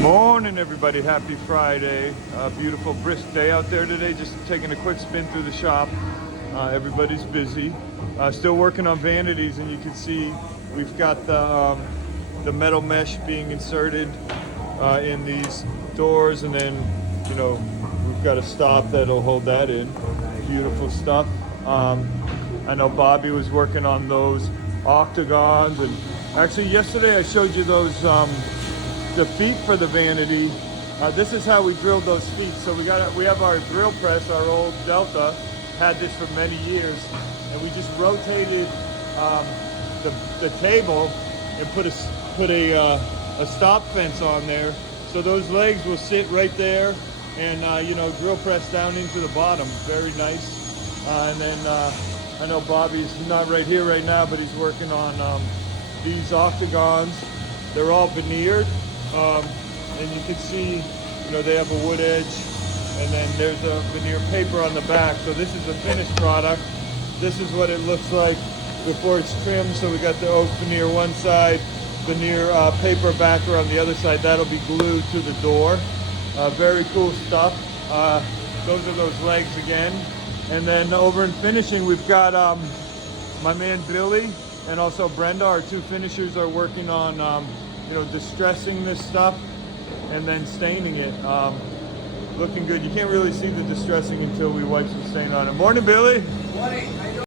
Morning, everybody. Happy Friday. Beautiful, brisk day out there today. Just taking a quick spin through the shop. Everybody's busy. Still working on vanities, and you can see we've got the metal mesh being inserted in these doors, and then we've got a stop that'll hold that in. Beautiful stuff. I know Bobby was working on those octagons, and actually yesterday I showed you those the feet for the vanity. This is how we drilled those feet. So we have our drill press, our old Delta, had this for many years, and we just rotated the table and put a stop fence on there, so those legs will sit right there, and drill press down into the bottom. Very nice. And then I know Bobby's not right here right now, but he's working on these octagons. They're all veneered. And you can see, they have a wood edge, and then there's a veneer paper on the back. So this is the finished product. This is what it looks like before it's trimmed. So we got the oak veneer one side, veneer paper backer on the other side. That'll be glued to the door. Very cool stuff. Those are those legs again. And then over in finishing, we've got my man Billy and also Brenda, our two finishers, are working on distressing this stuff and then staining it. Looking good. You can't really see the distressing until we wipe some stain on it. Morning, Billy. Morning. How